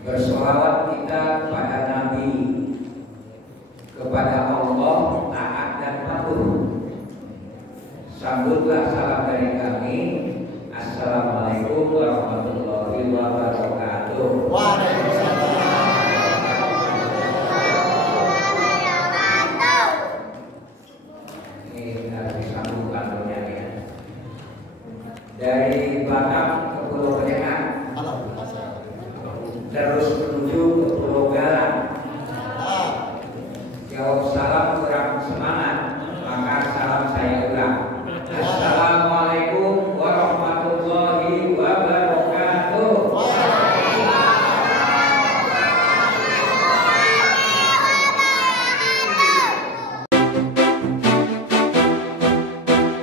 Bersolawat kita kepada Nabi, kepada Allah, taat dan patuh. Sambutlah salam dari kami. Assalamualaikum warahmatullahi wabarakatuh. Waalaikumsalam. Ini harus disambung kantornya ya. Dari Batam ke Pulau Penyengat, terus menuju ke Pulau Galang. Jawab salam kurang semangat, maka salam saya ulang. Assalamualaikum warahmatullahi wabarakatuh.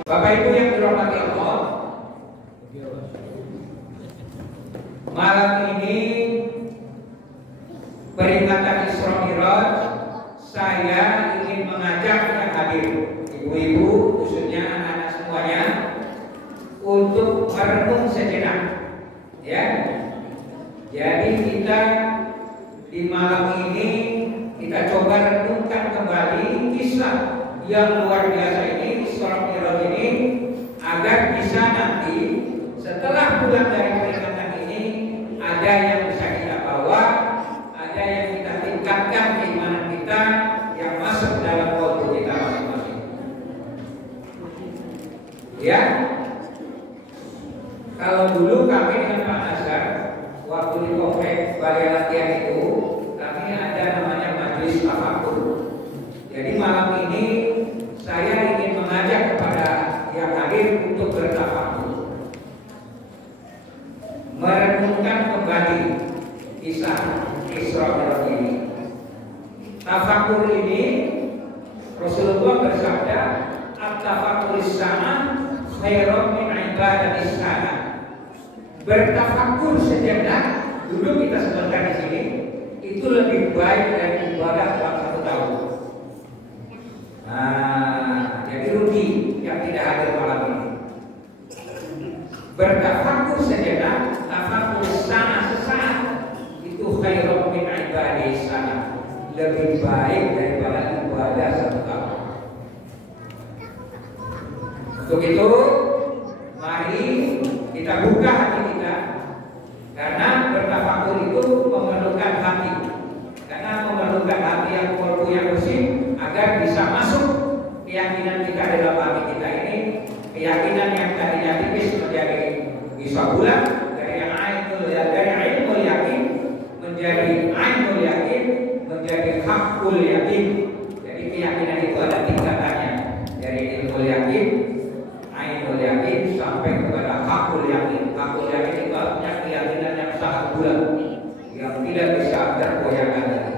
Bapak Ibu yang dirahmati Allah, malam ini peringatan Isra Mi'raj, saya ingin mengajak yang hadir, ibu-ibu, khususnya anak-anak semuanya, untuk merenung sejenak. Ya, jadi kita di malam ini kita coba renungkan kembali kisah yang luar biasa ini, Isra Mi'raj ini, agar bisa nanti setelah pulang dari peringatan ini ada yang bisa kita bawa, ada yang kita tingkatkan keimanan kita yang masuk dalam kolbu kita masing-masing. Ya, kalau dulu kami dengan Pak Nazar waktu di komplek balai latihan itu, kami ada namanya majelis tafakur. Jadi malam ini saya ingin mengajak kepada yang hadir untuk bertafakur, merenungkan kembali kisah Isra Mi'raj ini. Tafakur ini Rasulullah bersabda, at-tafakuris sana khairun min ibadatis sana. Bertafakur sejenak, dulu kita sebutkan di sini, itu lebih baik dari ibadah dalam 1 tahun. Nah, jadi rugi yang tidak hadir malam ini. Bertafakur sejenak, tafakur sana sesaat, itu khairun min ibadatis sana, lebih baik daripada ibadah 1 tahun. Untuk itu, mari kita buka hati kita, karena bertafakur itu memerlukan hati, karena memerlukan hati yang kolbu yang bersih, agar bisa masuk keyakinan kita dalam hati kita ini, keyakinan yang tadinya tipis menjadi bisa bulat, dari yang ainul yakin menjadi ainul yakin, menjadi hakul yakin. Jadi keyakinan itu ada tingkatannya, dari ilmu yakin, ainul yakin sampai kepada hakul yakin. Hakul yakin itu artinya keyakinan yang sangat bulat, yang tidak bisa tergoyahkan lagi.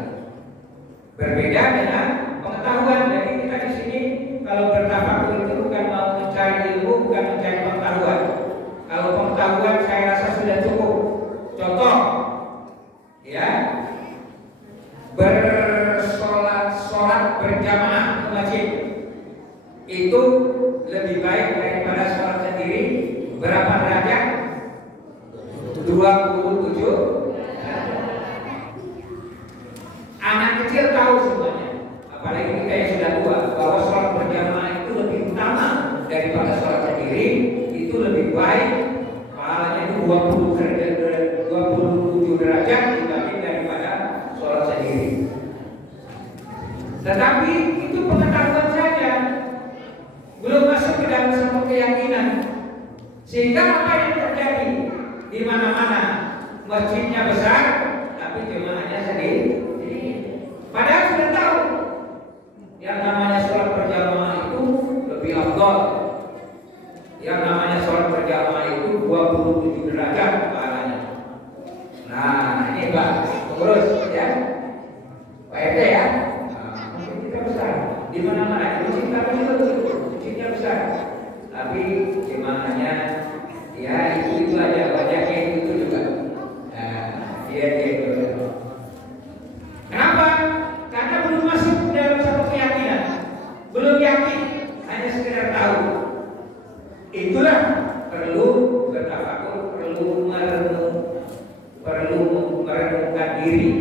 Berbeda dengan pengetahuan. Jadi kita di sini kalau bertafakur itu bukan mau mencari ilmu, bukan mencari pengetahuan. Kalau pengetahuan saya rasa sudah cukup. Contoh, ya, sholat berjamaah ke masjid itu lebih baik daripada sholat sendiri. Berapa derajat? 27. Anak kecil tahu semuanya, apalagi kita yang sudah tua, bahwa sholat berjamaah itu lebih utama daripada sholat sendiri. Itu lebih baik, pahalanya itu 27 derajat dibanding daripada sholat sendiri. Tetapi itu pengetahuan saja, belum masuk ke dalam satu keyakinan. Sehingga apa yang terjadi? Di mana-mana masjidnya besar, tapi jemaahnya sedikit. Padahal sudah tahu yang namanya sholat berjamaah itu lebih afdal. Yang namanya sholat berjamaah itu 27 derajat pahalanya. Nah, ini Pak pengurus ya, Pak RT ya. Masjid kita besar, di mana-mana masjid kami itu masjidnya besar, tapi jemaahnya ya itu aja, banyaknya itu juga. Nah, dia itu. Kenapa? Karena belum masuk dalam satu keyakinan, belum yakin, hanya sekedar tahu. Itulah perlu bertafakur, perlu diri.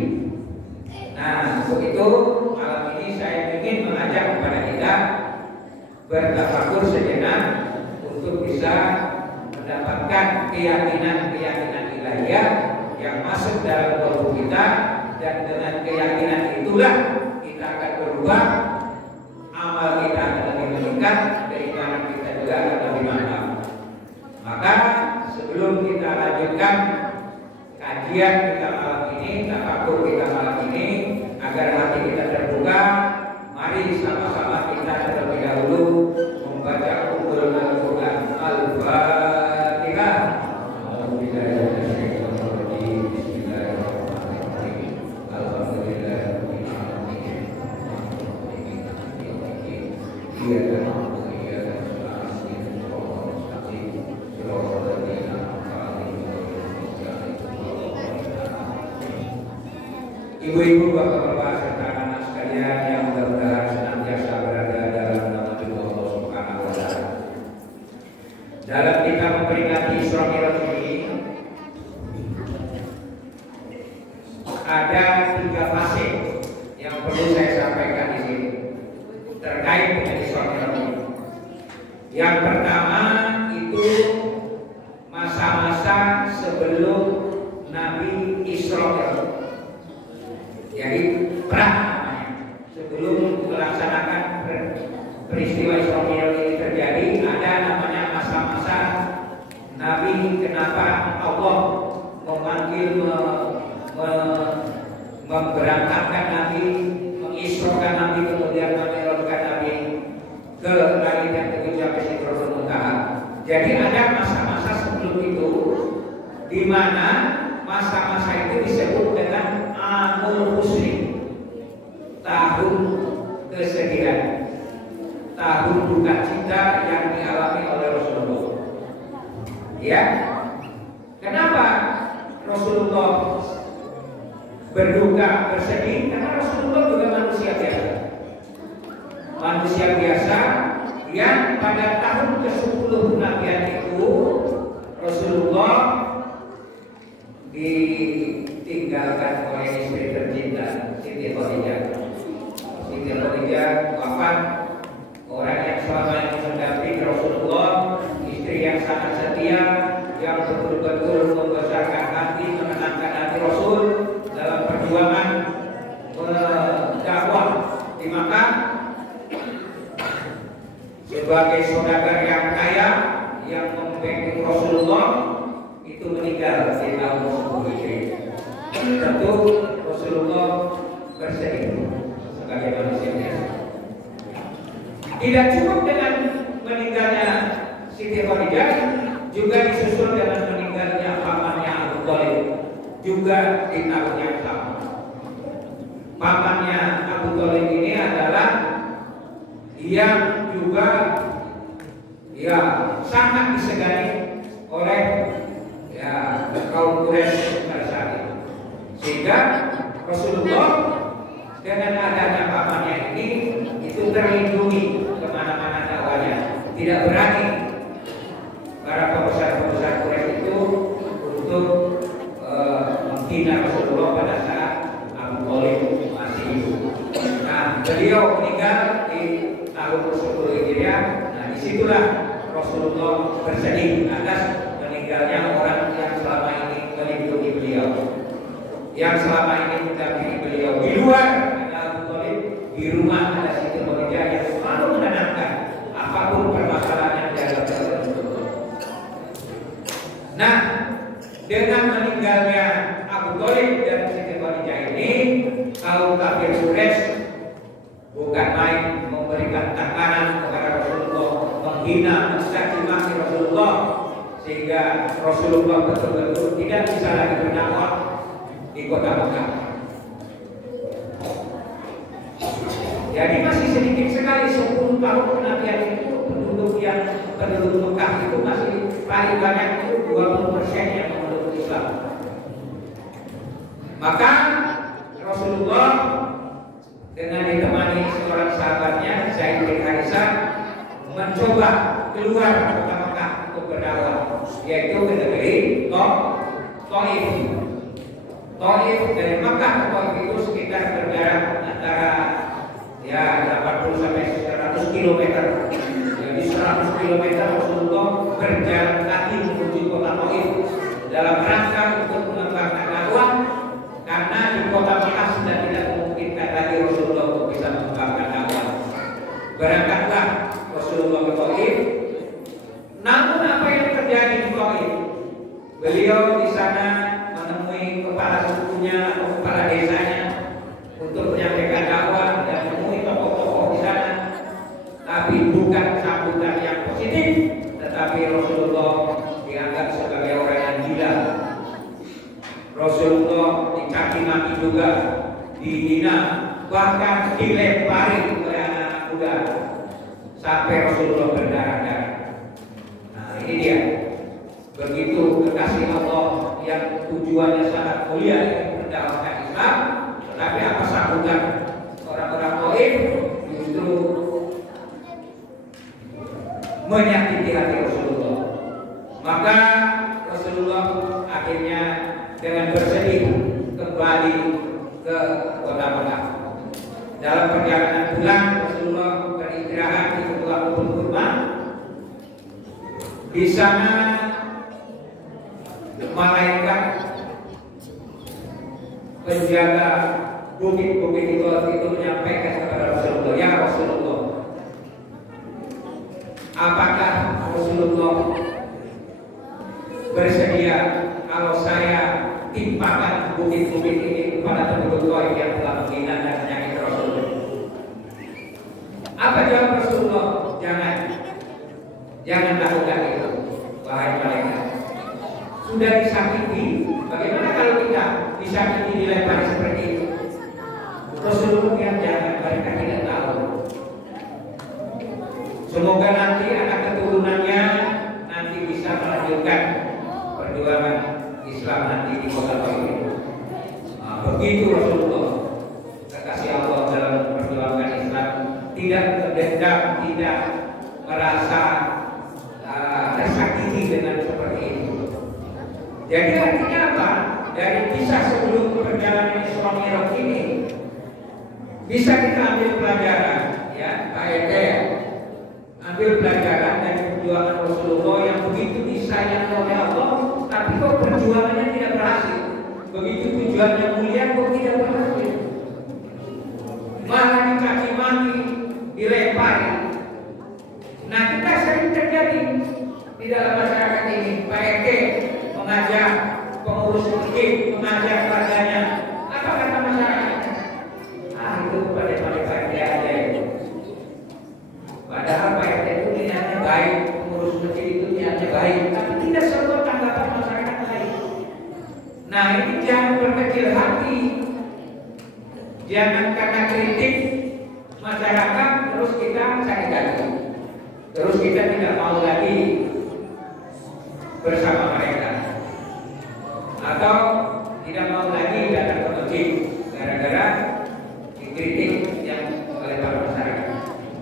Nah, untuk itu malam ini saya ingin mengajak kepada kita bertafakur sejenak untuk bisa mendapatkan keyakinan-keyakinan ilahiyah yang masuk dalam tubuh kita, dan dengan keyakinan itulah kita akan berubah, amal kita akan lebih meningkat, keimanan kita juga akan lebih mantap. Maka sebelum kita lanjutkan kajian kita malam ini, tafakur kita malam ini, agar hati kita terbuka, mari sama-sama kita terlebih dahulu membaca Ummul Quran Al-Fatihah. Ibu-ibu, bapak-bapak serta anak sekalian yang mudah-mudahan senantiasa berada dalam nama Allah Subhanahu wa Ta'ala. Dalam kita memperingati Isra Mi'raj ini ada 3 fase yang perlu saya sampaikan di sini terkait dengan Isra Mi'raj ini. Yang pertama itu masa-masa sebelum Nabi Isra Mi'raj. Jadi namanya, sebelum melaksanakan peristiwa Isra Mi'raj ini terjadi, ada namanya masa-masa Nabi. Kenapa Allah memanggil memberangkatkan Nabi, mengisrokan Nabi, kemudian menyerahkan Nabi ke langit yang ketujuh sampai Sidratul Muntaha. Jadi ada masa-masa sebelum itu, di mana masa-masa itu disebut dengan Amul Husni, tahun kesedihan, tahun duka cita yang dialami oleh Rasulullah. Ya, kenapa Rasulullah berduka, bersedih? Karena Rasulullah juga manusia biasa, manusia biasa yang pada tahun ke-10 kenabian itu Rasulullah ditinggalkan oleh istri tercinta Siti Khadijah. Siti Khadijah wafat, orang yang selama ini mendampingi Rasulullah, istri yang sangat setia, yang betul-betul membesarkan hati, menenangkan hati Rasul dalam perjuangan dakwah di Makkah. Sebagai saudagar yang kaya yang membantu Rasulullah, itu meninggal di tahun 10 Hijriah. Tentu Rasulullah bersedih sebagai manusia biasa. Tidak cukup dengan meninggalnya Siti Khadijah, juga disusul dengan meninggalnya pamannya Abu Thalib, juga di tahun yang sama. Pamannya Abu Thalib ini adalah yang juga sangat disegani oleh kaum Quraisy pada saat itu, sehingga Rasulullah dengan adanya pamannya ini itu terlindungi kemana-mana dakwahnya. Tidak berani para pembesar-pembesar Quraisy itu untuk menghina Rasulullah pada saat Abu Thalib masih hidup. Nah, beliau meninggal di tahun 10 Hijriah. Nah, disitulah Rasulullah bersedih atas meninggalnya orang yang selama ini melindungi beliau, yang selama ini mendampingi beliau. Di luar ada Abu Thalib, di rumah ada Siti Khadijah yang selalu menenangkan apapun permasalahan yang dialami oleh Rasulullah. Nah, dengan meninggalnya Abu Thalib dan Siti Khadijah ini, kaum kafir Quraisy bukan main memberikan tekanan kepada Rasulullah, menghina, mencaci maki Rasulullah, sehingga Rasulullah betul-betul tidak bisa lagi berdakwah di kota Mekah. Jadi masih sedikit sekali, 10 tahun kenabian itu penduduk Mekah itu masih paling banyak itu 20% yang memeluk Islam. Maka Rasulullah dengan ditemani seorang sahabatnya Zaid bin Harithah mencoba keluar kota Mekah untuk berdakwah, yaitu ke negeri Taif. Taif dari Makkah ke Taif itu sekitar berjarak antara ya 80 sampai 100 km. Jadi 100 km Rasulullah berjalan kaki menuju kota Taif dalam rangka untuk mengembangkan dakwah, karena di kota Makkah sudah tidak memungkinkan lagi Rasulullah untuk bisa mengembangkan dakwah. Berangkatlah Rasulullah ke Taif. Namun apa yang terjadi di Taif? Beliau di sana menemui kepala sukunya atau kepala desanya untuk menyampaikan dakwah dan menemui tokoh-tokoh di sana, tapi bukan sambutan yang positif, tetapi Rasulullah dianggap sebagai orang yang gila. Rasulullah dicaci maki juga, dihina, bahkan dilempari oleh anak muda sampai Rasulullah berdarah-darah. Nah, ini dia. Begitu kekasih Allah yang tujuannya sangat mulia yang mendakwahkan Islam, tetapi apa sambutan orang-orang Taif justru menyakiti hati Rasulullah. Maka Rasulullah akhirnya dengan bersedih kembali ke kota Makkah. Dalam perjalanan pulang Rasulullah beristirahat di sebuah kebun kurma. Di sana malaikat penjaga bukit-bukit itu menyampaikan kepada Rasulullah, ya Rasulullah, apakah Rasulullah bersedia kalau saya timpakan bukit-bukit ini kepada penduduk Taif yang telah menghina dan menyakiti Rasulullah? Apa jawab Rasulullah? Jangan lakukan itu, wahai malaikat. Sudah disakiti, bagaimana kalau kita disakiti dilempari seperti itu? Rasulullah yang jangan, mereka tidak tahu. Semoga nanti anak keturunannya nanti bisa melanjutkan perjuangan Islam nanti di kota Taif. Nah, begitu Rasulullah kekasih Allah dalam perjuangan Islam, tidak terdendam, tidak merasa tersakiti dengan seperti itu. Jadi artinya apa? Dari kisah sebelum perjalanan Isra Mi'raj ini bisa kita ambil pelajaran, ya, KRT, ambil pelajaran dari perjuangan Rasulullah yang begitu disayang oleh Allah, tapi kok perjuangannya tidak berhasil. Begitu tujuannya mulia kok tidak berhasil. Malah dicaci maki, dilempari. Nah, kita sering terjadi di dalam masyarakat ini. KRT mengajak pengurus masjid, mengajak warganya. Apa kata masyarakatnya? Itu pada PRT aja itu. Padahal PRT itu niatnya baik, pengurus masjid itu niatnya baik, tapi tidak semua tanggapan masyarakat baik. Nah, ini jangan berkecil hati, jangan karena kritik masyarakat terus kita sakit hati, terus kita tidak mau lagi bersama mereka, atau tidak mau lagi datang ke masjid gara-gara dikritik yang oleh para masyarakat.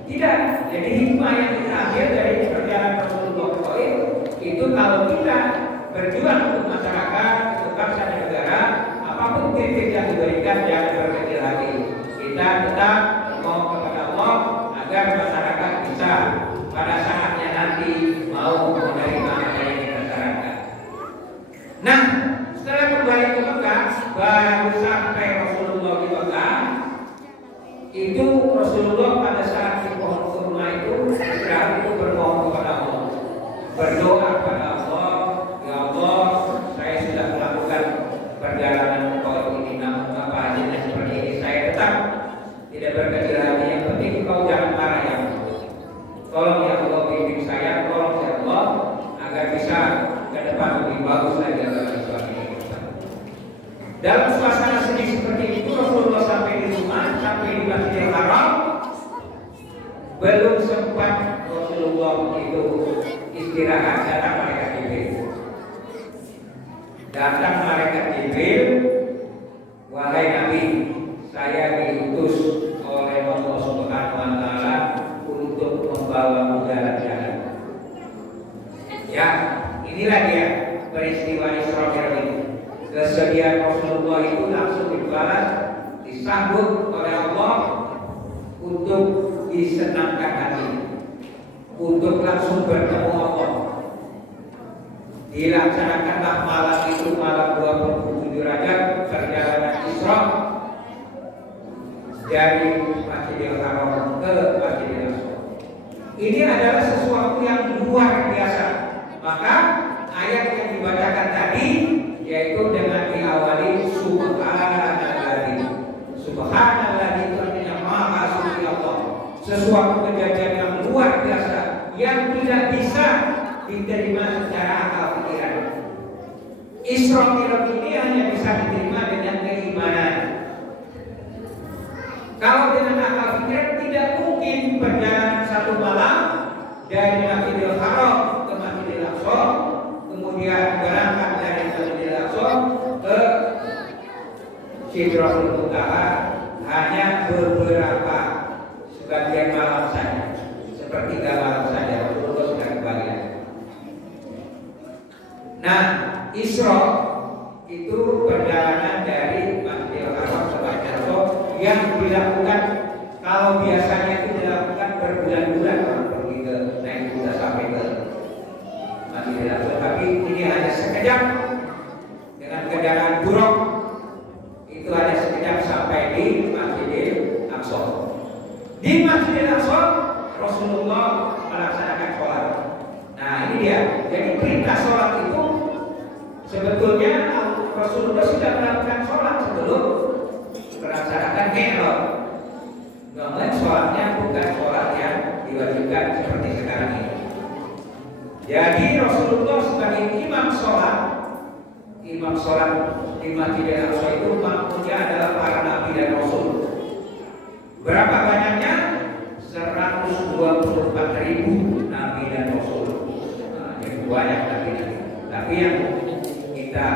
Tidak. Jadi hikmah yang kita ambil dari perjalanan Rasulullah ke Taif itu, kalau kita berjuang untuk masyarakat, untuk bangsa dan negara, apapun kritik yang diberikan jangan berkecil hati. Kita tetap mohon kepada Allah agar masyarakat bisa pada saatnya nanti mau menerima apa yang kita sarankan. Nah, setelah kembali ke Mekah, baru sampai Rasulullah di Mekah, itu Rasulullah pada saat di pohon kurma itu istirahat itu berdoa kepada Allah, berdoa kepada Allah, ya Allah, saya sudah melakukan perjalanan Taif ini, namun apa hasilnya seperti ini, saya tetap tidak berkecil hati. Yang penting kau jangan marah ya, tolong ya Allah bimbing saya, tolong ya Allah agar bisa ke depan lebih bagus lagi dalam Islam ini. Dalam suasana sedih seperti itu Rasulullah sampai di rumah, sampai di Masjidil Haram, belum sempat Rasulullah itu istirahat, datang malaikat Jibril. Datang malaikat Jibril, wahai Nabi, saya diutus oleh Allah Subhanahu wa Ta'ala untuk membawa jalan-jalan. Ya, inilah dia peristiwa Isra Mi'raj ini. kesediaan Rasulullah itu langsung dibalas, disambut oleh Allah untuk disenangkan hati, untuk langsung bertemu Allah. Dilaksanakanlah malam itu, malam 27 Rajab, perjalanan Isra dari Masjidil Haram ke Masjidil Aqsa. Ini adalah sesuatu yang luar biasa. Maka ayat yang dibacakan tadi yaitu dengan diawali subhanalladzi. Subhanalladzi itu artinya maha suci Allah. Sesuatu kejadian yang luar biasa yang tidak bisa diterima secara akal pikiran. Isra Mi'raj ini hanya bisa diterima dengan keimanan. Kalau dengan akal pikiran tidak mungkin perjalanan satu malam dari Masjidil Haram ke Masjidil Aqsa, kemudian berangkat dari Masjidil Aqsa ke Sidratul Muntaha hanya beberapa sebagian malam saja, sepertiga malam saja, terus sudah kembali. Nah, Isra itu perjalanan dari Masjidil Haram ke Masjidil Aqsa yang dilakukan, kalau biasanya itu dilakukan berbulan-bulan orang pergi ke naik kuda sampai ke Masjidil Aqsa, tapi ini hanya sekejap dengan kendaraan buruk, itu hanya sekejap sampai di Masjidil Aqsa. Di Masjidil Aqsa Rasulullah melaksanakan sholat. Nah ini dia, jadi perintah sholat itu sebetulnya Rasulullah sudah melakukan sholat sebelum melaksanakan Mi'raj. Namun sholatnya bukan sholat yang diwajibkan seperti sekarang ini. Jadi Rasulullah sebagai imam sholat di Masjidil Aqsa itu makmumnya adalah para nabi dan rasul. Berapa banyaknya? 124.000 nabi dan rasul. Nah, jadi banyak nabi. Tapi yang kita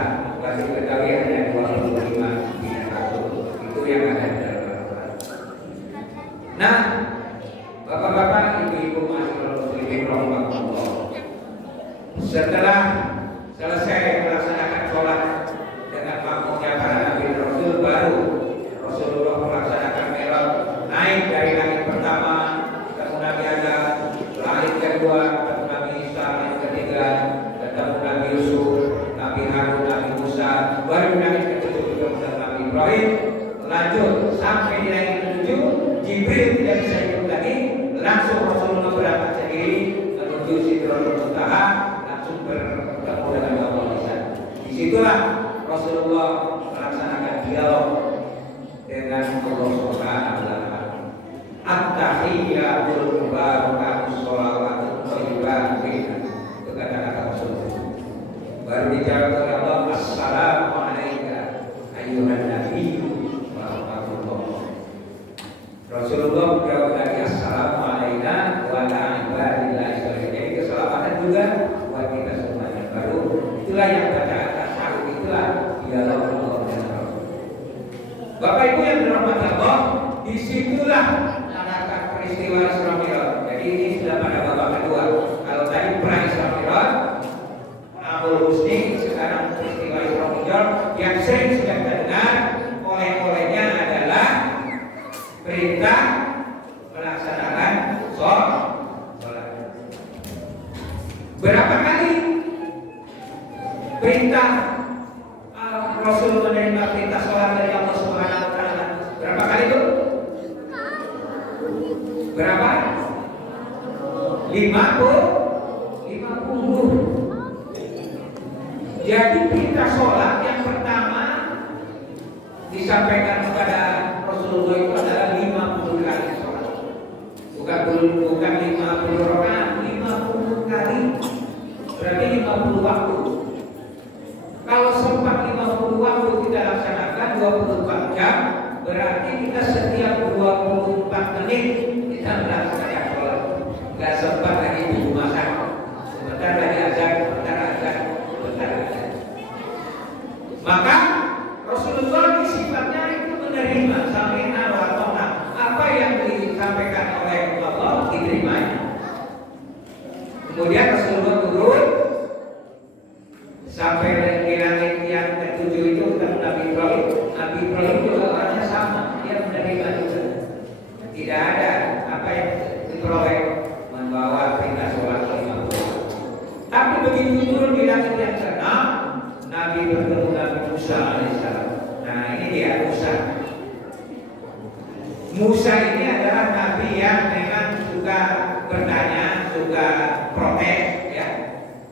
kasih ketahui hanya 25 nabi dan rasul. Itu yang ada di dalam Al-Quran. Nah, bapak-bapak, ibu-ibu, masyaallah muslimin rahimakumullah. Setelah selesai melaksanakan sholat dengan makmumnya para nabi dan rasul, baru Rasulullah melaksanakan Mi'raj, naik dari langit pertama ketemu Nabi Adam, langit kedua ketemu Nabi Isa, langit ketiga ketemu Nabi Yusuf, Nabi Harun, Nabi Musa, baru langit ketujuh ketemu Nabi Ibrahim. Lanjut sampai di langit ketujuh, Jibril tidak bisa ikut lagi, langsung Rasulullah berangkat sendiri menuju Sidratul Muntaha, langsung bertemu dengan Allah Isa. Disitulah Rasulullah melaksanakan dialog dengan Allah Subhanahu wa Ta'ala. At-tahiyyatul mubarakatuh sholawatut thayyibatun, itu kata-kata Rasulullah. Baru dijawab oleh Allah, assalamu alayka ayyuhan nabiyyu wa rahmatullah. Rasulullah menjawab lagi, assalamu alayna wa ala ibadillahi sholihin. Jadi keselamatan juga buat kita semuanya. Baru itulah yang bacaan tasyahud, itulah dialog Allah dan Rasul. Bapak Ibu yang dirahmati Allah, disitulah akan peristiwa Isra Mi'raj. Jadi ini sudah pada babak kedua. Kalau tadi pra Isra Mi'raj, Abul Husni, sekarang peristiwa Isra Mi'raj yang sering sudah kita dengar oleh-olehnya adalah perintah melaksanakan sholat. Berapa kali perintah Rasul menerima perintah sholat dari Allah Subhanahu wa Ta'ala? Berapa kali itu? Berapa? 50. Jadi perintah sholat yang pertama disampaikan kepada Rasulullah itu adalah 50 kali sholat. Bukan 50 rakaat, 50 kali. Berarti 50 waktu. Kalau sempat 50 waktu kita laksanakan 24 jam, berarti kita setiap 24 menit kita melaksanakan sholat. Gak sempat lagi tunggu masak, sebentar lagi azan, sebentar azan. Maka Rasulullah sifatnya itu menerima sami'na wa ata'na. Apa yang disampaikan oleh Allah diterima. Kemudian Rasulullah turun sampai di langit yang ketujuh begitu turun di langit yang keenam, Nabi bertemu Nabi Musa alaihissalam. Nah ini dia Musa. Musa ini adalah Nabi yang memang suka bertanya, suka protes, ya,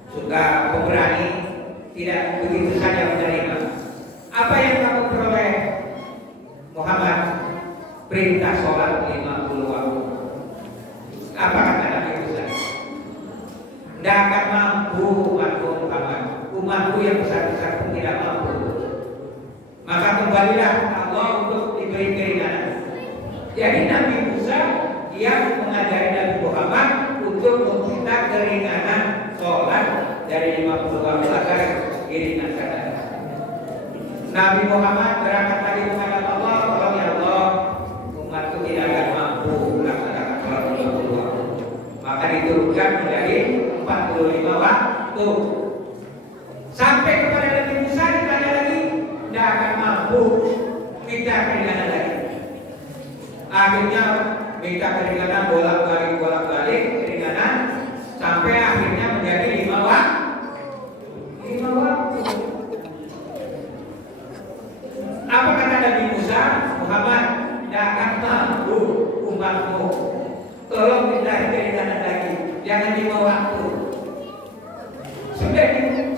suka pemberani, tidak begitu saja menerima. Apa yang kamu peroleh, Muhammad? Perintah sholat 50 waktu. Apa kata Nabi Musa? Tidak akan mampu umatku Muhammad. Umatku yang besar-besar pun tidak mampu. Maka kembalilah Allah untuk diberi keringanan. Jadi Nabi Musa dia mengajari Nabi Muhammad untuk meminta keringanan sholat dari 50 waktu agar diringankan. Nabi Muhammad berangkat lagi menghadap Allah, tolong ya Allah, umatku tidak akan mampu melaksanakan sholat 50 waktu. Maka diturunkan menjadi 45 waktu. Sampai kepada Nabi Musa ditanya lagi, tidak akan mampu, minta keringanan lagi. Akhirnya minta keringanan bolak-balik keringanan sampai akhirnya menjadi 5 waktu. Apa kata Nabi Musa? Muhammad, tidak akan mampu umatmu. Tolong minta keringanan lagi, jangan 5 waktu.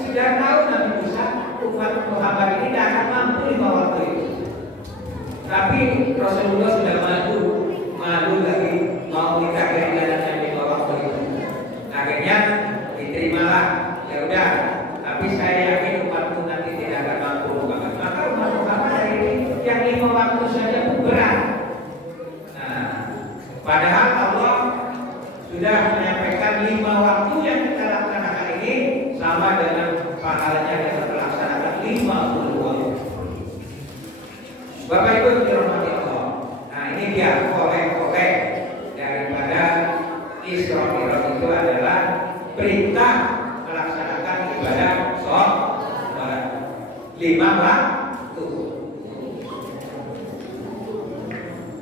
Sudah tahu Nabi Musa umat Muhammad ini tidak akan mampu 5 waktu itu. Tapi Rasulullah sudah malu lagi mau minta keringanan yang 5 waktu itu. Akhirnya diterimalah. Ya udah, tapi saya yakin umatmu nanti tidak akan mampu Muhammad. Maka umat Muhammad hari ini yang 5 waktu saja berat. Nah, padahal Allah sudah menyampaikan 5 waktu yang kita laksanakan ini sama dengan pahalanya dengan melaksanakan 50 waktu. Bapak Ibu dirahmati Allah. Nah ini dia kolek-kolek daripada Isra Mi'raj itu adalah perintah melaksanakan ibadah sholat 5 waktu.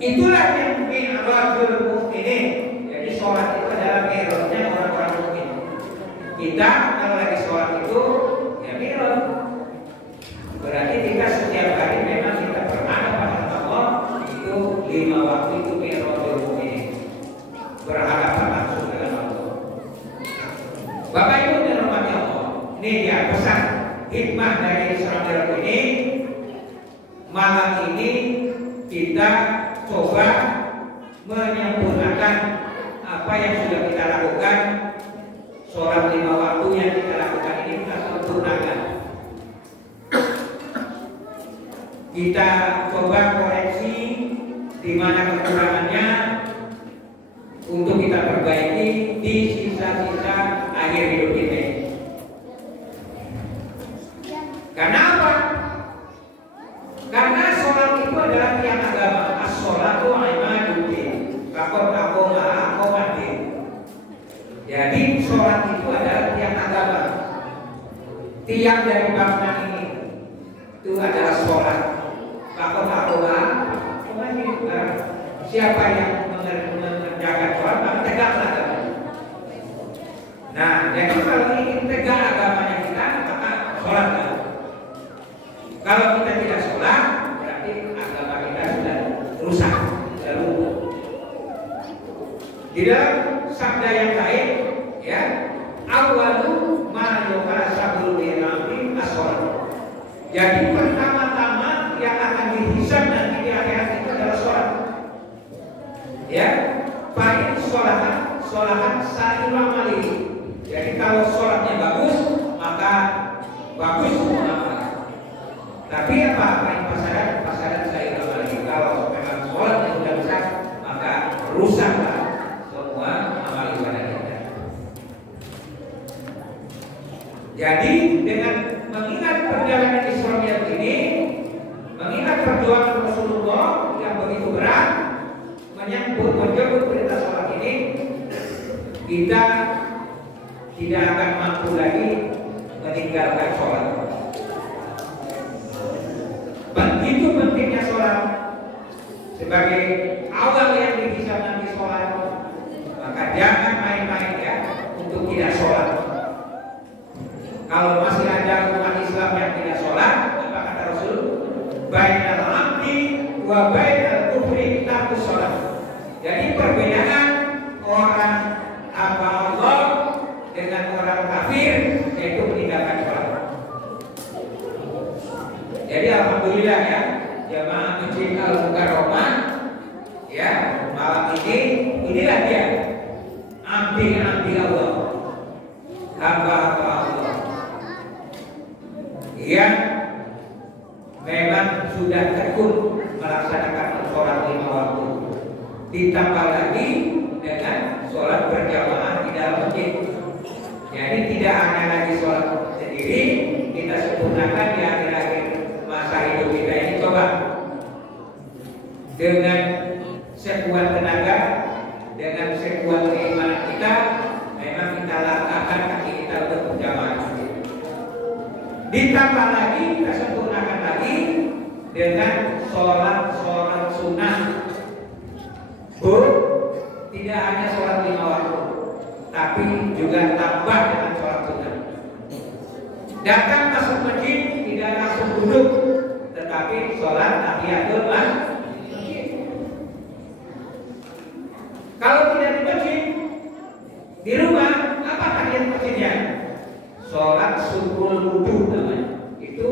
Itulah yang Mi'rajul Mukminin. Jadi sholat itu adalah mi'rajnya orang-orang mukmin. Kita kalau lagi sholat itu ya mi'raj. Berarti kita setiap hari memang kita berhadapan dengan Allah itu 5 waktu itu Mi'rajul Mukminin. Berhadapan langsung dengan Allah. Bapak Ibu dirahmati Allah. Ini dia pesan hikmah dari Isra Mi'raj ini. Malam ini kita coba menyempurnakan apa yang sudah kita lakukan. Sholat 5 waktu yang kita lakukan ini kita sempurnakan. Kita coba koreksi di mana kekurangannya untuk kita perbaiki di sisa-sisa akhir hidup kita. Karena apa? Karena sholat itu adalah tiang agama. As-sholatu imaduddin. Jadi sholat itu adalah tiang agama. Tiang dari bangunan ini itu adalah sholat. Siapa yang mengerjakan sholat maka tegaklah agama. Nah, jadi kalau ingin tegak agamanya kita maka sholatlah. Kalau kita tidak sholat berarti agama kita sudah rusak, sudah lumpuh. Di dalam sabda yang lain, ya, awalu ma yuhasabul bi'amri as-sholat. Jadi pertama-tama yang akan dihisab nanti di akhirat itu adalah sholat. Ya, baik sholahan sa'il amali. Jadi kalau sholatnya bagus maka bagus amal. Tapi apa yang pasaran sa'il amali? Kalau memang sholatnya sudah rusak maka rusaklah semua amal ibadah kita. Jadi dengan mengingat perjalanan Isra Mi'raj ini, mengingat perjuangan Rasulullah yang begitu berat menjemput perintah sholat ini, kita tidak akan mampu lagi meninggalkan sholat. Begitu pentingnya sholat sebagai awal yang dihisab nanti sholat, maka jangan main-main ya untuk tidak sholat. Kalau masih ada umat Islam yang tidak sholat, apa kata Rasul? Bainal abdi wa bainal kufri tarkus sholat. Jadi perbedaan orang hamba Allah dengan orang kafir yaitu meninggalkan sholat. Jadi alhamdulillah ya, jamaah Masjid Al-Mukarramah ya, malam ini inilah dia abdi Allah, hamba-hamba Allah yang memang sudah tekun melaksanakan sholat 5 waktu, ditambah lagi dengan sholat berjamaah di dalam masjid. Jadi tidak hanya lagi sholat sendiri, kita sempurnakan di akhir-akhir masa hidup kita ini. Coba dengan sekuat tenaga, dengan sekuat keimanan kita, memang kita langkahkan kaki kita untuk berjamaah. Ditambah lagi, kita sempurnakan lagi dengan sholat sunnah. Tidak hanya sholat 5 waktu, tapi juga tambah dengan sholat sunnah. Datang masuk masjid tidak langsung duduk, tetapi sholat tahiyatul masjid. Kalau tidak di masjid, di rumah, apa tahiyat masjidnya? Sholat sunnah wudu namanya. Itu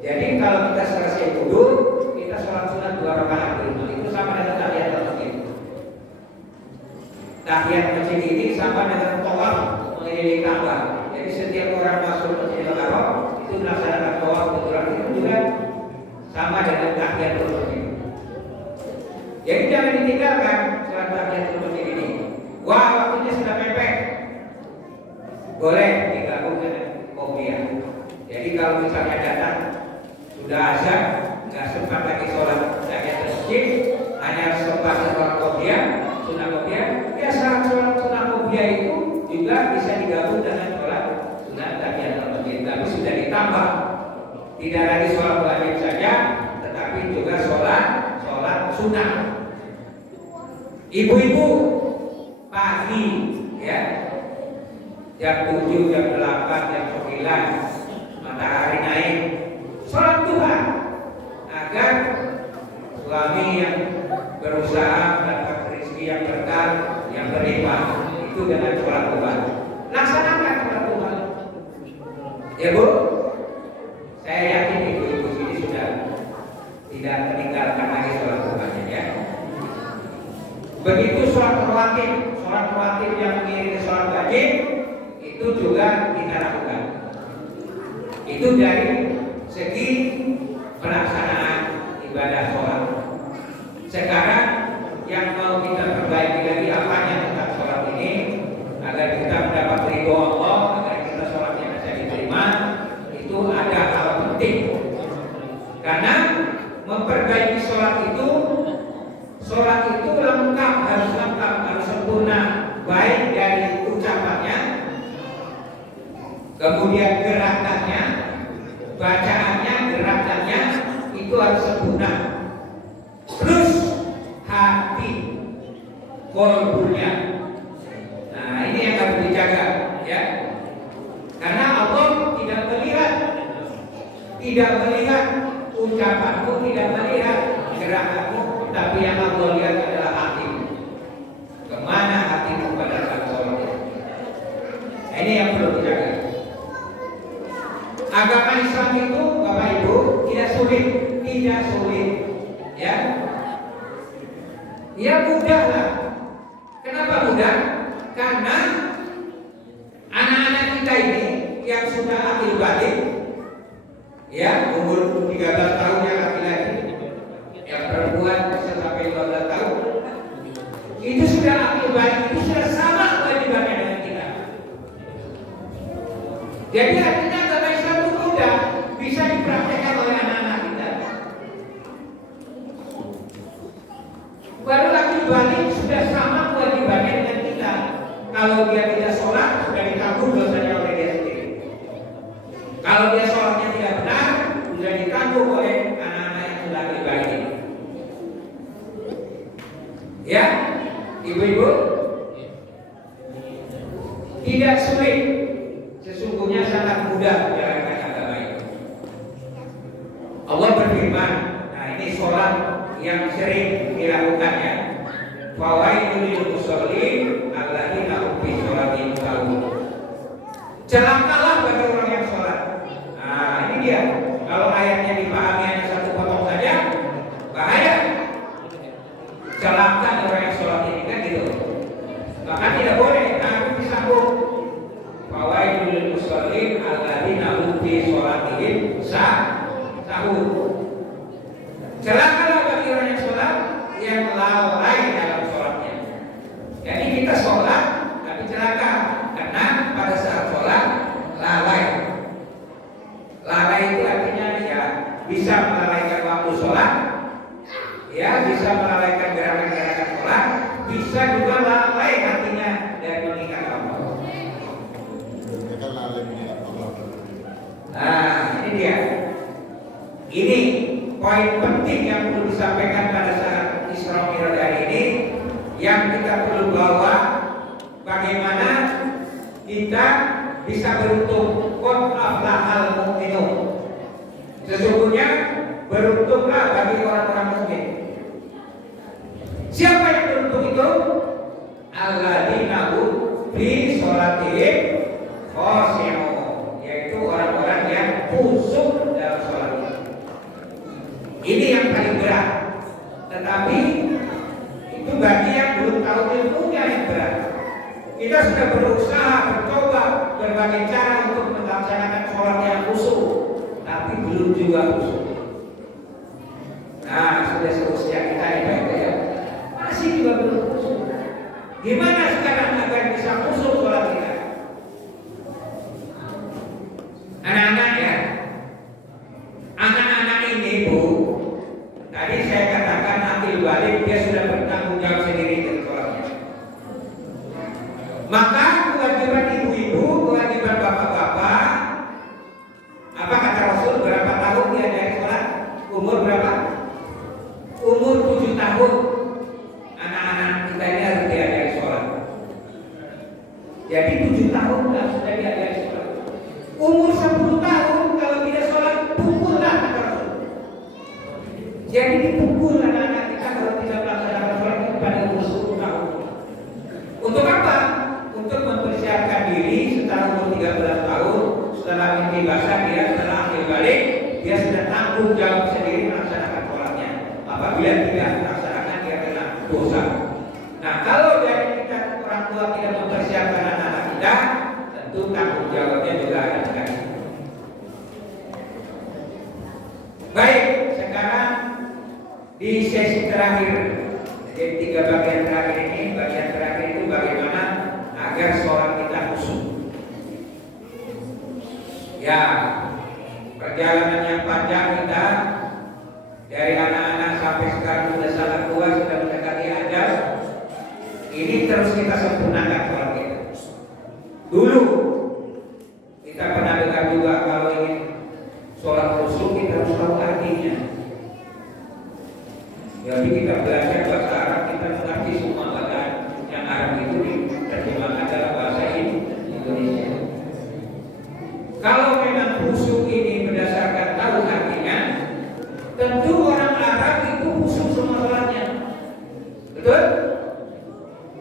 jadi kalau kita selesai wudu, kita sholat sunnah 2 rakaat di rumah. Itu sama dengan tahiyat masjid. Tahiyat masjid ini sama dengan tawaf mengelilingi Ka'bah. Jadi setiap orang masuk Masjidil Haram itu melaksanakan tawaf betulan, itu juga sama dengan tahiyat masjid. Jadi jangan ditinggalkan sholat tahiyat masjid ini. Wah, waktunya sudah mepet, boleh digabung dengan qobliyah. Jadi kalau misalnya datang sudah azan, nggak sempat lagi sholat tahiyat masjid, hanya sempat sholat qobliyah, sunnah qobliyah, ya sholat sunnah qobliyah itu juga bisa digabung dengan sholat sunnah tahiyat masjid, tapi sudah ditambah, tidak lagi sholat wajib saja, tetapi juga sholat sunnah. Ibu-ibu pagi ya, jam 7, jam 8, jam 9 matahari naik, sholat duha agar suami yang berusaha mendapat rezeki yang berkah, yang berlimpah, itu dengan sholat duha. Laksanakan sholat duha ya Bu. Saya yakin ibu-ibu sini sudah tidak meninggalkan lagi sholat duhanya ya. Begitu sholat rawatib yang mengiringi sholat wajib itu juga kita lakukan. Itu dari segi pelaksanaan ibadah sholat. Sekarang yang mau kita perbaiki lagi apanya tentang sholat ini agar kita mendapat ridho Allah, agar kita sholatnya bisa diterima, itu ada hal penting. Karena memperbaiki sholat itu lengkap, harus sempurna, baik dari ucapannya, kemudian gerakannya, bacaannya, gerakannya itu harus sempurna. Terus hati, kolbunya. Nah, ini yang harus dijaga ya. Karena Allah tidak melihat ucapanmu, tidak melihat gerakanmu, tapi yang Allah lihat adalah hatimu. Kemana hatimu pada saat sholat? Nah, ini yang perlu dijaga. Agama Islam itu Bapak Ibu tidak sulit ya. Ya mudah lah. Kenapa mudah? Karena anak-anak kita ini yang sudah akil balik ya, umur 13 tahun yang laki-laki, yang perempuan bisa sampai 12 tahun, itu sudah akil balik, itu sudah sama kewajibannya dengan kita. Jadi artinya agama Islam itu mudah, bisa dipraktekkan oleh anak-anak kita. Baru akil balik sudah sama kewajibannya dengan kita. Kalau dia tidak sholat, sudah ditanggung dosanya oleh dia sendiri. Kalau dia sholatnya tidak benar, sudah ditanggung oleh anak-anak yang sudah akil balik ini. Ya, ibu-ibu, tidak sulit, sesungguhnya sangat mudah. Celakalah bagi orang yang sholat. Nah ini dia. Kalau ayatnya dipahami hanya satu potong saja, bahaya. Celaka orang yang sholat ini kan gitu. Maka tidak boleh. Harus disambung. Fawailul musallin alladzina hum fi sholatihim sahun. Celakalah bagi orang yang sholat yang lalai dalam sholatnya. Jadi kita sholat tapi celaka karena pada saat sholat lalai. Lalai itu artinya ya bisa melalaikan waktu sholat, ya bisa melalaikan gerakan-gerakan sholat, bisa juga lalai hatinya dari mengingat Allah. Nah ini dia. Ini poin penting yang perlu disampaikan pada saat Isra Mi'raj hari ini, yang kita perlu bawa bagaimana kita bisa beruntung. Qad aflahal mu'minun. Sesungguhnya beruntunglah bagi orang-orang mukmin. Siapa yang beruntung itu? Alladzina hum fi sholatihim khashi'un, yaitu orang-orang yang khusyuk dalam sholatnya. Ini yang paling berat. Tetapi itu bagi yang belum tahu ilmunya yang berat. Kita sudah berusaha, mencoba berbagai cara untuk melaksanakan sholat yang khusyuk, tapi belum juga khusyuk. Nah, sudah seterusnya kita ya, masih juga belum khusyuk. Gimana sekarang agar bisa khusyuk sholat kita? Anak-anak ya, anak-anak ini Bu, tadi saya katakan akil balik, dia sudah bertanggung jawab sendiri dengan sholatnya. Maka kewajiban ibu-ibu, kewajiban bapak-bapak, apa kata Rasul, berapa tahun diajari sholat? Umur berapa? Umur 7 tahun. Anak-anak kita ini harus diajari sholat. Jadi 7 tahun sudah diajari sholat. Umur 10 tahun kalau tidak sholat, pukullah kata Rasul. Jadi dipukul anak-anak kita kalau tidak melaksanakan sholat pada umur 10 tahun. Untuk apa? Untuk mempersiapkan diri setelah umur 13 tahun, setelah mimpi basah dia, setelah akhir balik, dia sudah tanggung jawab sendiri melaksanakan sholatnya. Apabila tidak melaksanakan, dia kena dosa. Nah, kalau dari kita orang tua tidak mempersiapkan anak-anak kita, tentu tanggung jawabnya juga akan dikasih. Baik, sekarang di sesi terakhir, jadi 3 bagian terakhir ini, bagian terakhir itu bagaimana agar sholat kita khusyuk. Ya, perjalanan yang panjang kita dari anak-anak sampai sekarang sudah sangat tua, sudah mendekati ajal. Ini terus kita sempurnakan sholat kita. Dulu kita pernah dengar juga kalau ingin sholat khusyuk kita harus tahu artinya. Jadi kita belajar bahasa Arab, kita mengerti semua bacaan yang Arab itu diterjemahkan dalam bahasa Indonesia. Kalau memang khusyuk ini berdasarkan tahu artinya, tentu orang Arab itu khusyuk semua sholatnya. Betul?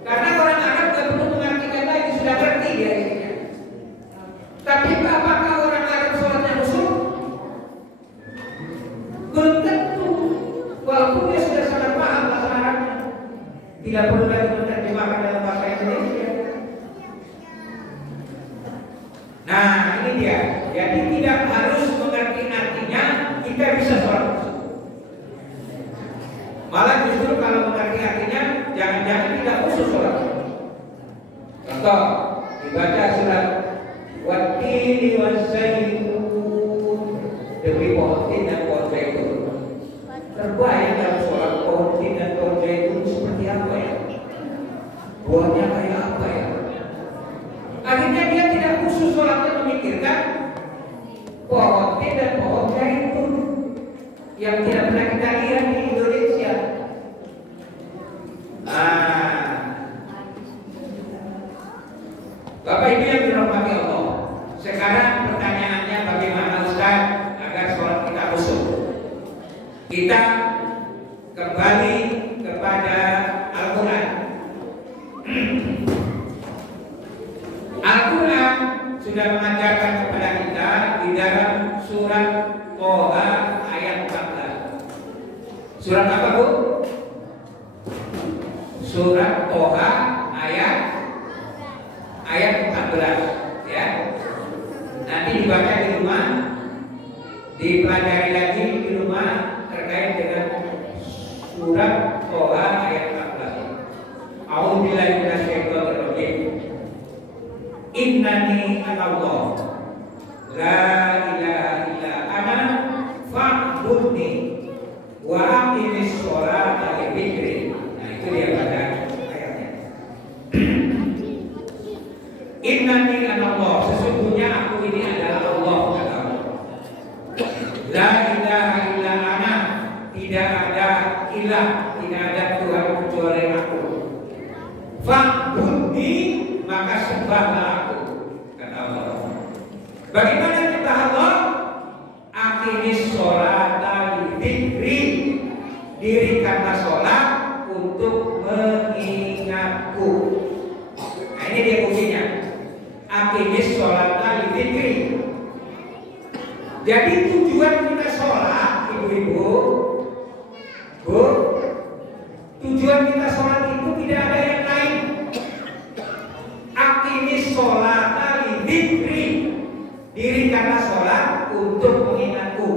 Karena orang Arab tidak perlu mengartikan lagi, sudah ngerti dia isinya. Tapi apakah orang Arab sholatnya khusyuk? Belum tentu. Walaupun dia sudah sangat paham bahasa Arabnya, tidak perlu lagi menerjemahkan dalam bahasa Indonesia. Nah ini dia. Jadi tidak harus mengerti artinya kita bisa sholat. Malah justru kalau mengerti artinya jangan-jangan tidak khusus sholat. Contoh dibaca surat Wattini waszaitun, demi pohon tin dan pohon zaitun. Terbayang dalam sholat pohon tin dan pohon zaitun seperti apa ya? Buahnya kayak apa ya? Akhirnya dia tidak khusus sholatnya memikirkan pohon tin dan pohon zaitun yang tidak pernah kita lihat di Indonesia. Bapak Ibu yang dirahmati Allah, sekarang pertanyaannya bagaimana Ustaz agar sholat kita khusyuk? Kita kembali kepada Al-Quran. Al-Quran sudah mengatakan mengajarkan kepada kita di dalam surat Toha ayat 14. Surat apa, Bu? Surat Toha ayat 14, ya. Nanti dibaca di rumah, dipelajari lagi di rumah terkait dengan surat Toha ayat 14. A'udzubillahi minasyaitonir rajim. Innani anallah la ilaha illa ana fa'budni wa aqimis sholata li dzikri. Nah, itu dia pada ayatnya. Innani anallah, sesungguhnya aku ini adalah Allah, kata Allah. La ilaha illa ana, tidak ada ilah, tidak ada Tuhan kecuali aku. Fa'budni, maka sembahlah aku, kata Allah. Bagaimana kita Allah? Aqimis sholata li dzikri, dirikanlah sholat untuk mengingatku. Nah, ini dia kuncinya. Aqimis sholata li dzikri. Jadi tujuan kita sholat, ibu-ibu, Bu, tujuan kita sholat itu tidak ada yang lain. Aqimis sholata li dzikri, dirikanlah sholat untuk mengingatku.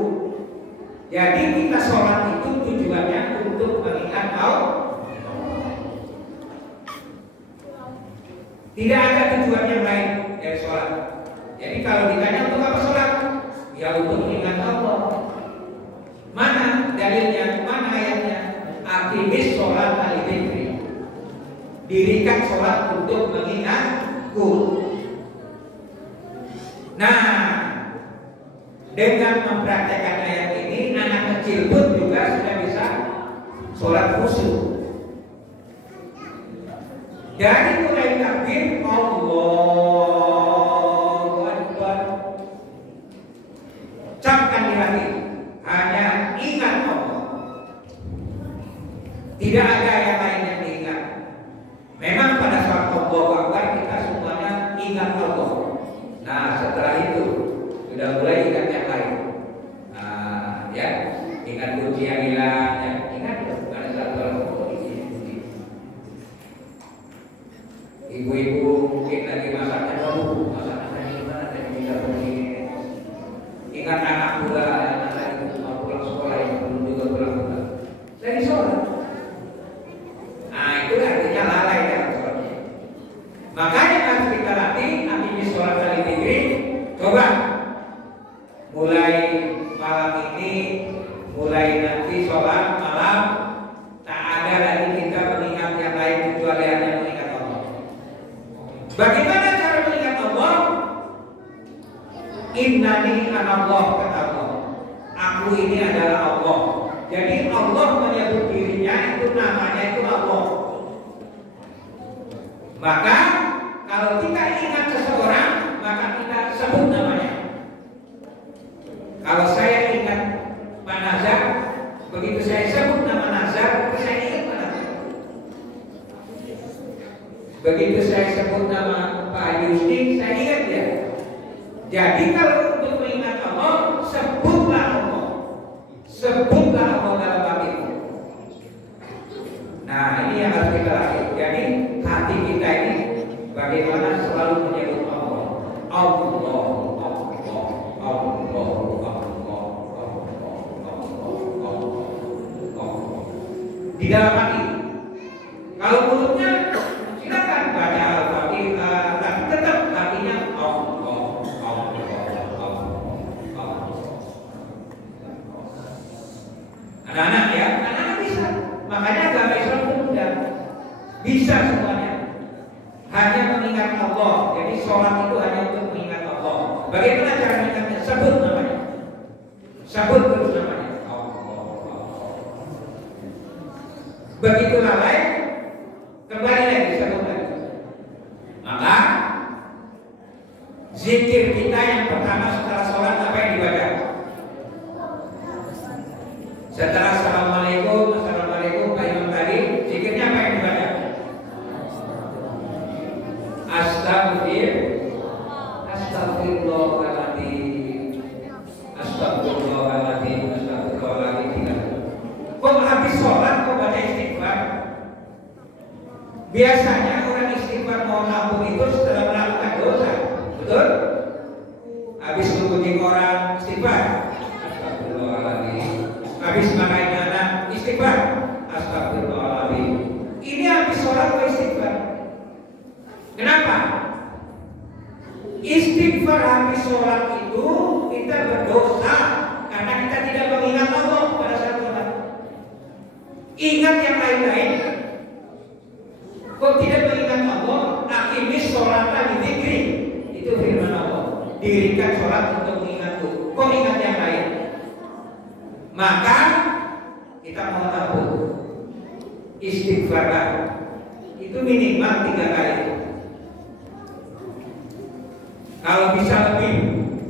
Jadi kita sholat itu tujuannya untuk mengingat Allah. Tidak ada tujuan yang lain dari sholat. Jadi kalau ditanya untuk apa sholat, ya untuk mengingat Allah. Mana dalilnya? Mana ayatnya? Aqimis sholata li dzikri, dirikan sholat untuk mengingatku. Nah, dengan mempraktekkan ayat ini, anak kecil pun juga sudah bisa sholat khusyuk. Dari mulai takbir Allahu Akbar, camkan di hati, hanya ingat Allah. Tidak ada yang lain yang diingat. Memang pada saat Allahu Akbar kita semuanya ingat Allah. Nah, setelah itu sudah mulai ingat yang lain. Nah, ya, ingat kunci yang hilang, ya, ingat pada saat ibu-ibu mungkin lagi masaknya dulu, masaknya dari mana, dari tidak begini. Ingat anak pula, anak tadi mau pulang sekolah yang belum juga pulang juga. Dari sholat. Nah, itu artinya lalai dalam sholatnya. Makanya harus kita latih, aqimis sholata li dzikri. Coba mulai malam ini, mulai nanti sholat malam, tak ada lagi kita mengingat yang lain kecuali hanya mengingat Allah. Bagaimana cara mengingat Allah? Innani anallah, kata Allah. Aku ini adalah Allah. Jadi Allah menyebut dirinya itu, namanya itu Allah. Maka kalau kita ingat seseorang, maka kita sebut namanya. Kalau saya ingat Pak Nazar, begitu saya sebut nama Nazar, saya ingat Pak Nazar. Begitu saya sebut nama Pak Yusni, saya ingat dia. Jadi kalau untuk mengingat Allah, sebutlah Allah. Sebutlah Allah dalam hatimu. Nah, ini yang harus kita latih. Jadi hati kita ini bagaimana selalu menyebut Allah. Allah, di dalam hati. Kalau mulutnya silakan baca Al-Fatihah, tapi tetap hatinya Allah. Anak-anak ya, anak-anak bisa. Makanya agama Islam pun mudah, bisa semuanya. Hanya mengingat Allah. Jadi sholat itu hanya untuk mengingat Allah. Bagaimana cara mengingatnya? Sebut namanya. Sebut terus namanya. Begitu lalai, kembali lagi sebut lagi. Maka zikir kita yang pertama setelah sholat apa yang dibaca? Setelah assalamualaikum, assalamualaikum Pak Imam tadi, zikirnya apa yang dibaca? Astagfirullah, Astagfirullahaladzim, astagfirullahaladzim, astagfirullahaladzim. Kok habis sholat kok baca istighfar? Biasanya orang istighfar mohon ampun itu setelah melakukan dosa, betul? Habis mengunjungi orang istighfar, astagfirullahaladzim. Habis marahin anak istighfar, astagfirullahaladzim. Ini habis sholat kok istighfar? Kenapa? Istighfar habis sholat itu kita berdosa karena kita tidak mengingat Allah pada saat sholat. Ingat yang lain-lain, kok tidak mengingat Allah? Aqimis sholata lidzikri, itu firman Allah. Dirikan sholat untuk mengingatku. Kok ingat yang lain? Maka kita mohon ampun, istighfarlah. Itu minimal 3 kali. Kalau bisa lebih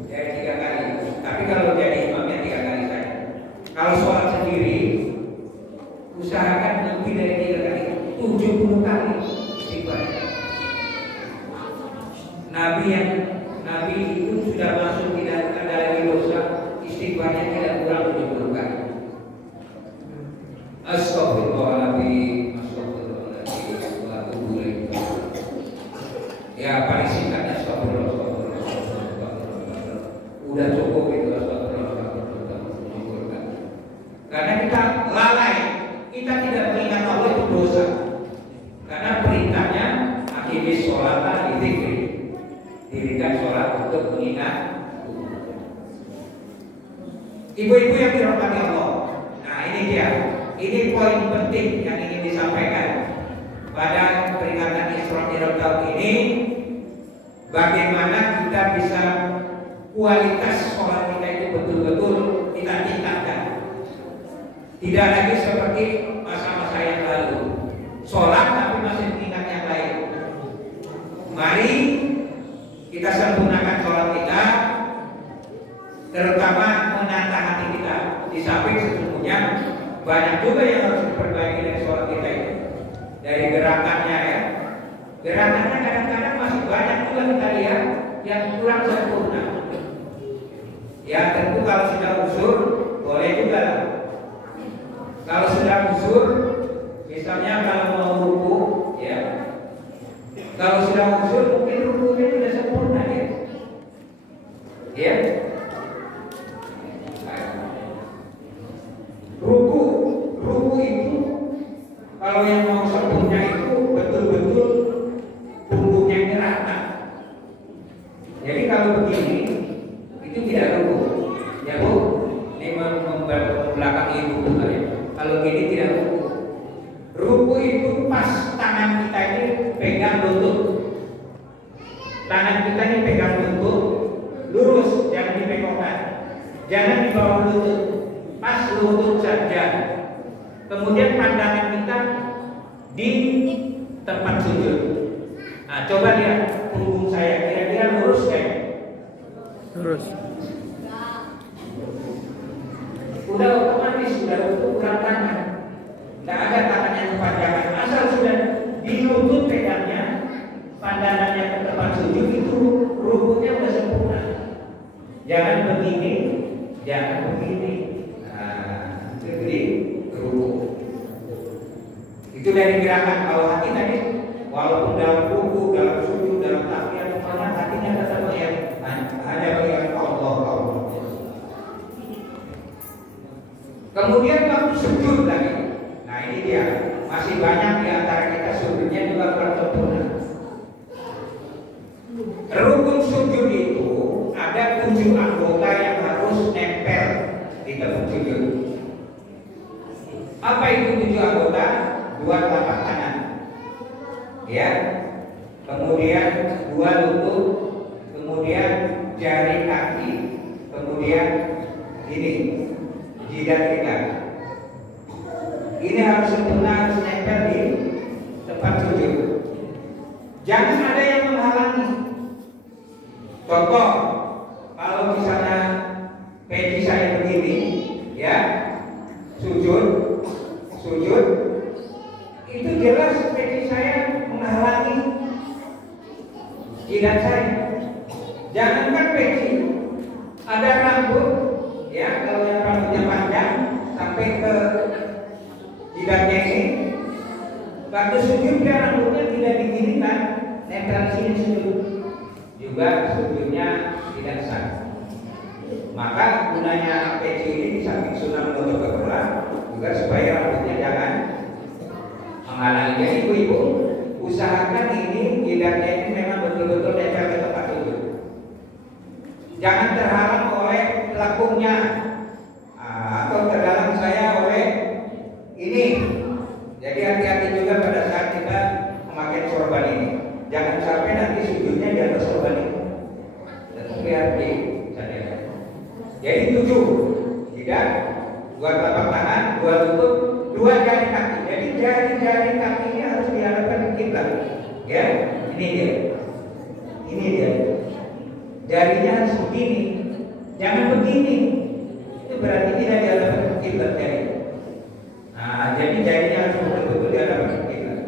dari 3 kali. Tapi kalau jadi imamnya 3 kali saja. Kalau sholat sendiri, usahakan lebih dari 3 kali. 70 kali istighfar. Nabi itu sudah masuk tidak ada lagi dosa, istighfarnya tidak kurang 70 kali. Astagfirullahaladzim, astagfirullahaladzim, wa atubu ilaih. Ya paling singkatnya astagfirullah. Udah cukup itu astagfirullah. Karena kita lalai, kita tidak mengingat Allah itu dosa. Karena perintahnya aqimis sholata lidzikri, dirikan sholat untuk mengingat. Ibu-ibu yang dirahmati Allah, nah ini dia, ini poin penting yang ingin disampaikan pada peringatan Isra Mi'raj tahun ini. Bagaimana kita bisa kualitas sholat kita itu betul-betul kita tingkatkan. Tidak lagi seperti masa-masa yang lalu, sholat tapi masih mengingat yang lain. Mari kita sempurnakan sholat kita, terutama menata hati kita. Di samping sesungguhnya banyak juga yang harus diperbaiki dari sholat kita itu. Dari gerakannya ya, gerakannya kadang-kadang masih banyak juga kita lihat yang kurang sempurna. Ya tentu kalau sudah usul boleh juga. Kalau sudah usul, misalnya kalau mau ruku, ya. Kalau sudah usul mungkin rukunya sudah sempurna ya. Ya. Ruku itu kalau yang mau sempurna itu betul-betul punggungnya ini rata. Jadi kalau begini itu tidak ruku, ya Bu. Ini membelakang ibu betul ya. Kalau gini tidak ruku. Ruku itu pas tangan kita ini pegang lutut. Tangan kita ini pegang lutut, lurus, jangan dibengkokkan. Jangan di bawah lutut, pas lutut saja. Kemudian pandangan kita di tempat sujud. Nah, coba lihat punggung saya kira-kira lurus kan? Lurus. Udah otomatis sudah ukuran tangan. Tidak ada tangan yang kepanjangan. Asal sudah di lutut pegangnya, pandangannya ke tempat sujud itu rukunya sudah sempurna. Jangan begini, jangan begini. Nah, jadi ruku. Itu dari gerakan bawah hati tadi. Walaupun dalam ruku, dalam sujud, dalam tahiyat, semuanya hatinya tetap melihat hanya melihat Allah. Kemudian waktu sujud lagi. Nah ini dia, masih banyak di antara kita sujudnya juga kurang sempurna. Rukun sujud itu ada 7 anggota yang harus nempel di tempat sujud. Apa itu 7 anggota? 2 telapak tangan, ya. Kemudian 2 lutut, kemudian jari kaki, kemudian ini jidat kita. Ini harus sempurna, harus nempel di tempat sujud. Jangan ada yang menghalangi. Contoh, kalau misalnya peci saya begini, ya, sujud, itu jelas peci saya menghalangi jidat saya. Jangankan peci, juga rambutnya tidak diginikan, nempel sini sujud, juga sujudnya tidak sah. Maka gunanya peci ini di samping sunnah menutup kepala juga supaya rambutnya jangan menghalangi. Jadi ibu-ibu usahakan ini jidatnya ini memang betul-betul nempel ke tempat sujud. Jangan terhalang oleh pelakungnya atau terhalang saya oleh ini. Jadi hati-hati juga pada saat kita memakai sorban ini. Jangan sampai nanti sujudnya di atas sorban ini. Dan lihat di sana. Jadi 7 jidat, 2 telapak tangan, 2 lutut, 2 jari kaki. Jadi jari-jari kakinya harus dihadapkan ke kiblat. Ya, ini dia. Ini dia. Jarinya harus begini, jangan begini. Itu berarti tidak dihadapkan ke kiblat jari. Nah, jadi jarinya harus betul-betul dihadapkan ke kiblat.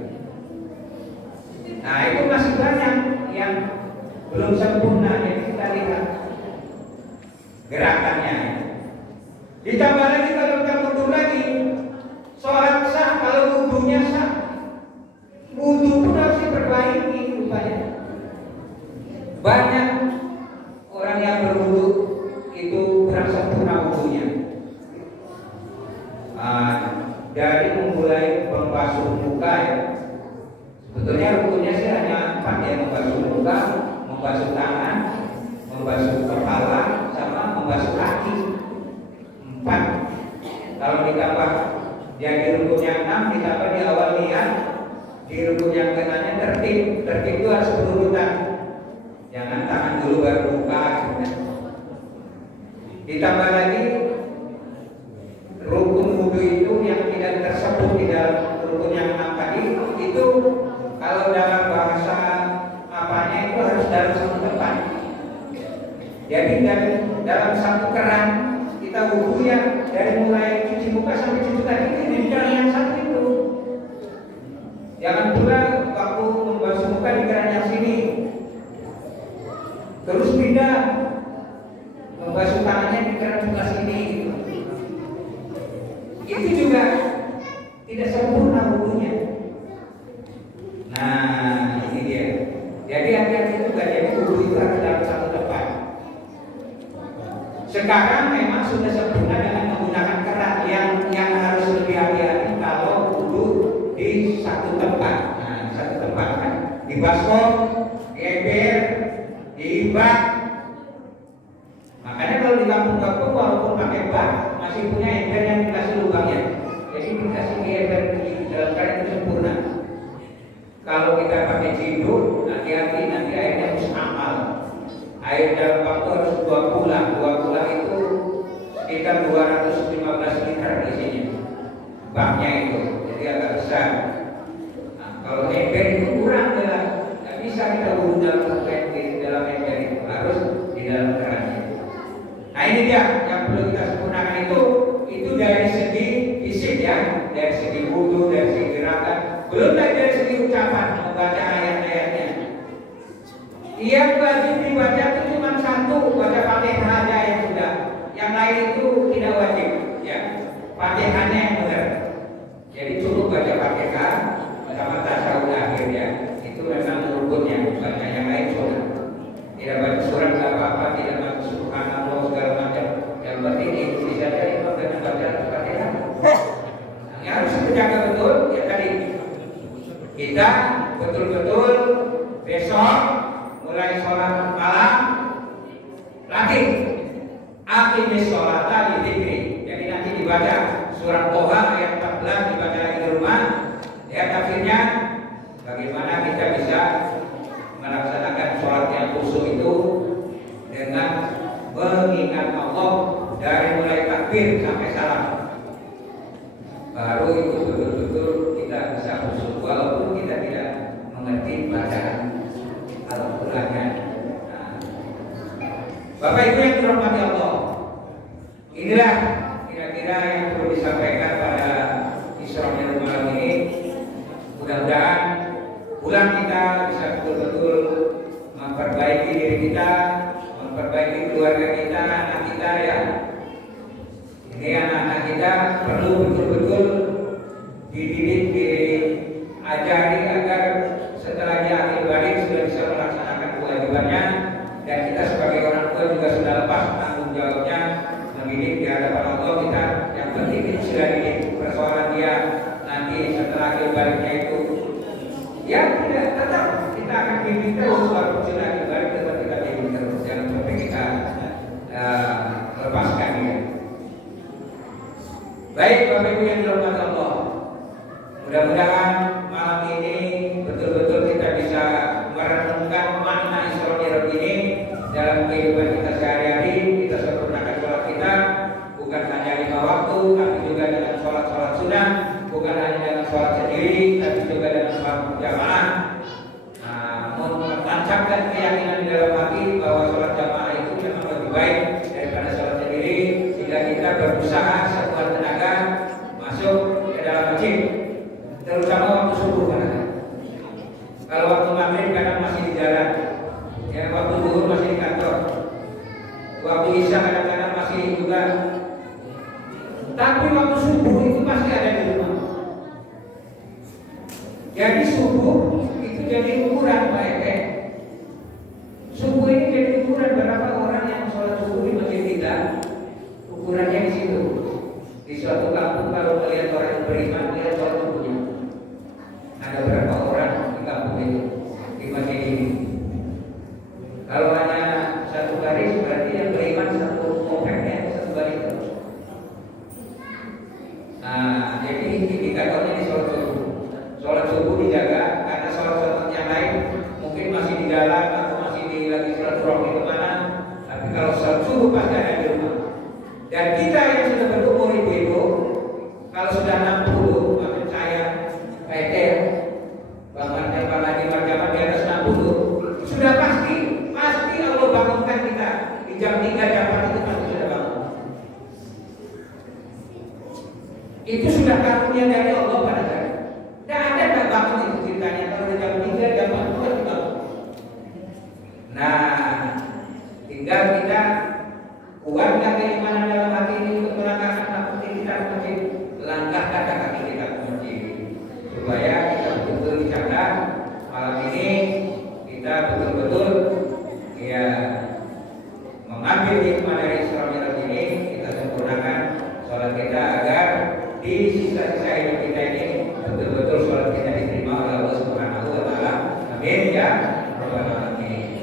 Nah, itu masih banyak yang belum sempurna. Jadi kita lihat gerakannya. Ditambah lagi kalau kita wudu lagi, sholat sah kalau wudunya sah. Wudu pun harus diperbaiki rupanya. Banyak orang yang berwudu itu kurang sempurna wudunya. Dari memulai membasuh muka ya. Sebetulnya rukunnya sih hanya 4 ya, membasuh muka, membasuh tangan, membasuh kepala, sama membasuh kaki. 4. Kalau ditambah jadi rukunnya 6, ditambah di awal niat, di rukun yang kenanya tertib. Tertib itu harus berurutan. Jangan tangan dulu baru muka. Ditambah lagi rukun wudu itu yang tidak tersebut di dalam rukun yang 6 tadi itu kalau dalam bahasa apanya itu harus dalam satu tempat. Jadi dalam satu keran kita wudu ya, dari mulai cuci muka sampai cuci kaki itu di keran yang satu itu. Jangan pula waktu membasuh muka di keran yang sini, terus pindah membasuh tangannya di keran sebelah sini. Itu juga tidak sempurna wudunya. Nah, ini dia. Jadi hati-hati juga, jadi wudu itu harus dalam satu tempat. Sekarang memang sudah sempurna dengan menggunakan keran yang harus lebih hati-hati kalau wudu di satu tempat. Nah, satu tempat kan, di baskom, di ember, di bak. Makanya kalau di kampung-kampung walaupun pakai bak masih punya ember yang dikasih lubangnya. Jadi dikasih di ember di dalam keran itu sempurna. Kalau kita pakai cinduk, hati-hati nanti airnya harus amal. Air dalam waktu harus 2 bulan. 2 bulan itu sekitar 215 liter isinya. Baknya itu, jadi agak besar. Nah, kalau ember itu kurang jelas. Tidak bisa kita wudu dalam ember itu, harus di dalam kerannya. Nah, ini dia yang perlu kita sempurnakan itu dari segi fisik ya, dari segi wudu, dari segi gerakan. Belum lagi dari segi ucapan membaca ayat-ayatnya. Yang wajib dibaca itu cuma 1, baca Fatihah aja yang sudah. Yang lain itu tidak wajib, ya. Fatihahnya yang benar. Jadi cukup baca Fatihah sama tasawuf akhir ya. Itu memang rukunnya, baca yang lain sunnah. Tidak baca surat tidak apa-apa, tidak baca subhanallah segala macam. Yang penting itu bisa dari dengan baca Fatihah. Yang harus dijaga betul ya tadi. Kita betul-betul besok mulai sholat malam latih aqimis sholata lidzikri. Jadi nanti dibaca surat Toha ayat 14 dibaca lagi di rumah. Ya tafsirnya bagaimana kita bisa melaksanakan sholat yang khusyuk itu dengan mengingat Allah dari mulai takbir sampai salam. Baru itu betul-betul kita bisa khusyuk walaupun kita tidak mengerti bacaan Al-Qur'annya. Nah, Bapak Ibu yang dirahmati Allah, inilah kira-kira yang perlu disampaikan pada Isra Mi'raj malam ini. Mudah-mudahan pulang kita bisa betul-betul memperbaiki diri kita, memperbaiki keluarga kita, anak kita ya. Ini anak-anak kita perlu betul-betul dididik, diajari agar Baik Bapak Ibu yang dirahmati Allah, mudah-mudahan malam ini betul-betul kita bisa merenungkan makna Isra Mi'raj ini dalam kehidupan kita sehari-hari. Kita sempurnakan sholat kita bukan hanya 5 waktu, tapi juga dengan sholat-sholat sunnah, bukan hanya dengan sholat sendiri, tapi juga dengan sholat jamaah. Menancapkan keyakinan di dalam hati bahwa sholat jamaah itu memang lebih baik daripada sholat sendiri, sehingga kita berusaha sekuat tenaga masuk ke dalam masjid, terutama waktu subuh kan. Kalau waktu maghrib kadang masih di jalan, ya, waktu zuhur masih di kantor, waktu isya kadang-kadang masih juga, tapi waktu subuh itu pasti ada di rumah. Jadi subuh itu jadi ukuran Pak Eke. Subuh ini jadi ukuran berapa orang yang sholat subuh di masjid kita. Ukurannya di situ. Di suatu kampung kalau melihat orang yang beriman, lihat sholat subuhnya. Ada berapa orang di kampung itu, di masjid ini. Kalau hanya satu garis, berarti yang beriman satu kompleknya, satu garis terus. Nah, jadi indikatornya di sholat subuh. Sholat subuh dijaga, karena sholat yang lain mungkin masih di jalan atau masih di lagi sholat rohani kemana. Tapi kalau sholat subuh pasti ada di rumah. Dan kita yang sudah berumur ibu-ibu, kalau sudah 60, maksud saya, kayak bahkan Pak Haji Marjaman di atas 60, sudah pasti Allah bangunkan kita di jam 3, jam 4 itu pasti sudah bangun. Itu sudah karunia dari Allah pada saya. Tidak ada nggak bangun itu ceritanya, kalau di jam 3, jam 4 itu pasti bangun. Nah, tinggal kita kuatkan keimanan dalam hati ini untuk melangkahkan kaki kita ke masjid, langkahkan kaki kita ke masjid, supaya kita betul-betul dicatat malam ini kita betul-betul ya mengambil hikmah dari Isra Mi'raj ini, kita sempurnakan sholat kita agar di sisa-sisa hidup kita ini betul-betul sholat kita diterima oleh Allah Subhanahu wa Ta'ala. Amin ya Rabbal Alamin.